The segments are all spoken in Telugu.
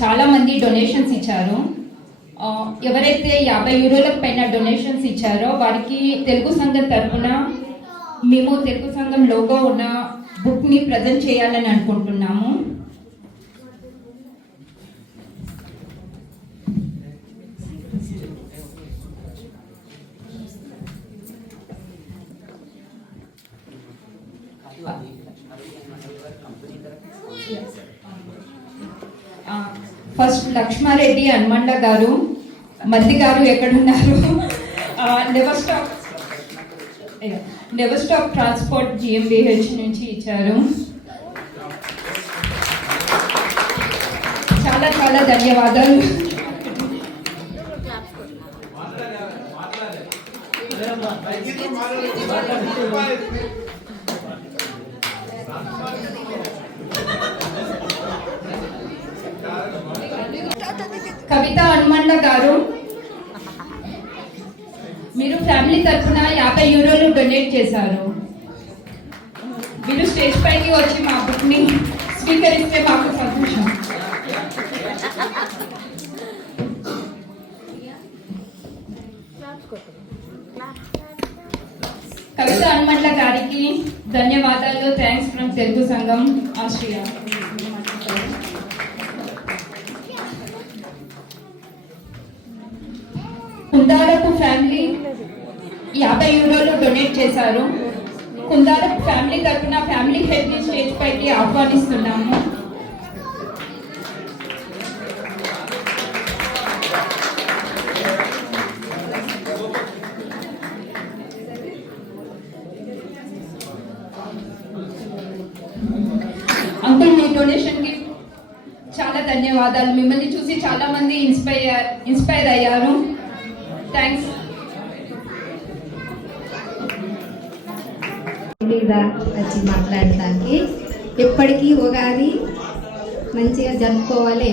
చాలా మంది డొనేషన్స్ ఇచ్చారు. ఎవరైతే 50 యూరోలకు పైన డొనేషన్స్ ఇచ్చారో వారికి తెలుగు సంఘం తరఫున మేము తెలుగు సంఘం లోగో ఉన్న బుక్ని ప్రజెంట్ చేయాలని అనుకుంటున్నాము. ఫస్ట్ లక్ష్మారెడ్డి హనుమండ గారు, మద్ది గారు ఎక్కడున్నారు? నెవర్ స్టాప్ ట్రాన్స్పోర్ట్ GmbH నుంచి ఇచ్చారు. చాలా చాలా ధన్యవాదాలు. కవిత హనుమండ గారు, మీరు ఫ్యామిలీ తరఫున 50 యూరోలు డొనేట్ చేశారు. మీరు స్టేజ్ పైకి వచ్చి మా బుక్ని స్వీకరిస్తే మాకు సంతోషం. కవిత హనుమండ గారికి ధన్యవాదాలు. థ్యాంక్స్ ఫ్రమ్ తెలుగు సంఘం ఆస్ట్రియా. కుందారపు ఫ్యామిలీ 50 యూరోలు డొనేట్ చేశారు. కుందారపు ఫ్యామిలీ తరఫున ఫ్యామిలీ హెడ్ స్టేజ్ పైకి ఆహ్వానిస్తున్నాము. అంకుల్, మీ డొనేషన్ కి చాలా ధన్యవాదాలు. మిమ్మల్ని చూసి చాలా మంది ఇన్స్పైర్ అయ్యారు. థ్యాంక్స్. వచ్చి మాట్లాడటానికి ఎప్పటికీ ఉగాది మంచిగా జరుపుకోవాలి.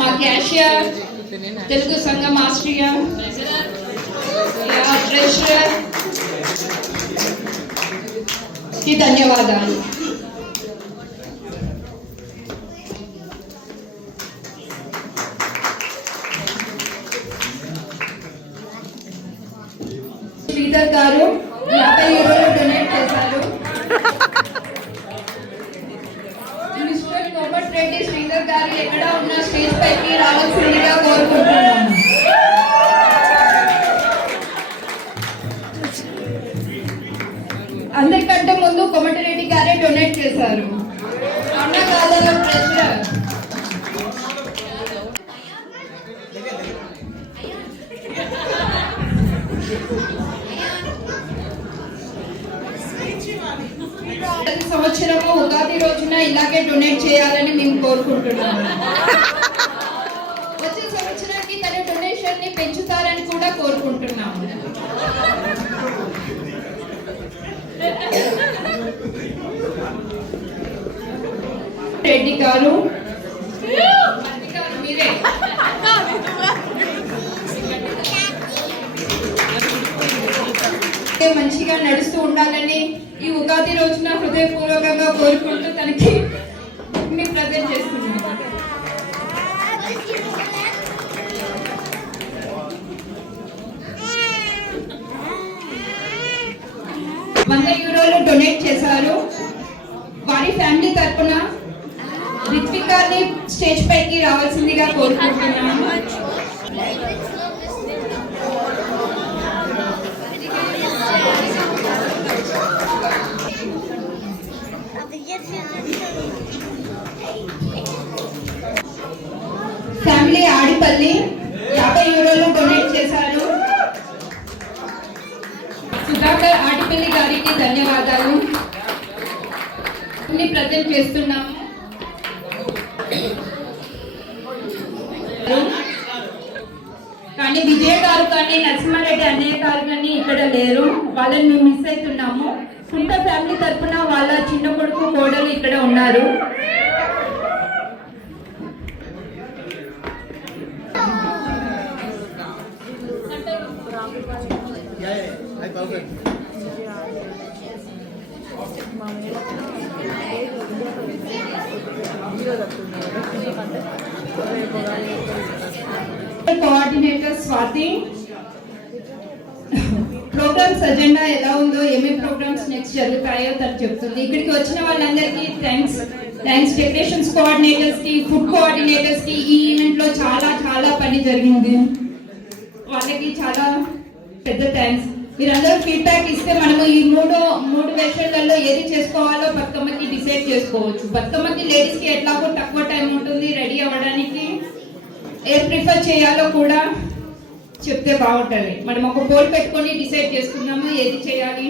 మా క్యాషియర్, తెలుగు సంఘం ఆస్ట్రియా ట్రెజరర్ కి ధన్యవాదాలు. శ్రీధర్ గారు 50 యూరోలు డొనేట్ చేశారు. మిస్టర్ కోమట్ రెడ్డి శ్రీధర్ గారు ఎక్కడ ఉన్న స్టేజ్ పైకి రావాల్సిందిగా కోరుకుంటున్నాము. అందరికంటే ముందు కోమటిరెడ్డి గారే డొనేట్ చేశారు. అన్నదాతల ట్రెజరర్ ప్రతి సంవత్సరము ఉగాది రోజున ఇలాగే డొనేట్ చేయాలని మేము కోరుకుంటున్నాము. వచ్చే సంవత్సరానికి తన డొనేషన్ ని పెంచుతారని కూడా కోరుకుంటున్నాము. రెడ్డి గారు మీరే మంచిగా నడుస్తూ ఉండాలని ఈ ఉగాది రోజున హృదయపూర్వకంగా కోరుకుంటూ తనకి ప్రజెంట్ చేస్తున్నాను. 100 యూరోలు డొనేట్ చేశారు. వారి ఫ్యామిలీ తరఫున రిత్వికాని స్టేజ్ పైకి రావాల్సిందిగా కోరుకుంటున్నాను. ఫ్యామిలీ ఆడిపల్లి 50 యూరోలు డొనేట్ చేశారు. సుధాకర్ ఆడిపల్లి గారికి ధన్యవాదాలు. ప్రజెంట్ చేస్తున్నాము. కానీ విజయ్ గారు కానీ నరసింహారెడ్డి అన్నయ్య గారు కానీ ఇక్కడ లేరు. వాళ్ళని మేము మిస్ అవుతున్నాము. కుంట ఫ్యామిలీ తరఫున వాళ్ళ చిన్న కొడుకు కోడలు ఇక్కడ ఉన్నారు. మా కోఆర్డినేటర్ స్వాతి ప్రోగ్రామ్స్ అజెండా ఎలా ఉందో, ఏమేమి ప్రోగ్రామ్స్ నెక్స్ట్ జరుగుతాయో తను చెప్తుంది. ఇక్కడికి వచ్చిన వాళ్ళందరికీ థ్యాంక్స్. డెకరేషన్స్ కోఆర్డినేటర్స్ కి, ఫుడ్ కోఆర్డినేటర్స్ కి ఈ ఈవెంట్ లో చాలా చాలా పని జరిగింది. వాళ్ళకి చాలా పెద్ద థ్యాంక్స్. మీరందరూ ఫీడ్బ్యాక్ ఇస్తే మనము ఈ మూడు వెర్షన్లలో ఏది చేసుకోవాలో బతుకమ్మకి డిసైడ్ చేసుకోవచ్చు. బతుకమ్మకి లేడీస్ కి ఎట్లాగో తక్కువ టైం ఉంటుంది రెడీ అవ్వడానికి, ఏ ప్రిఫర్ చేయాలో కూడా చెప్తే బాగుంటుంది. మనం ఒక పోల్ పెట్టుకొని డిసైడ్ చేసుకున్నాము ఏది చేయాలి.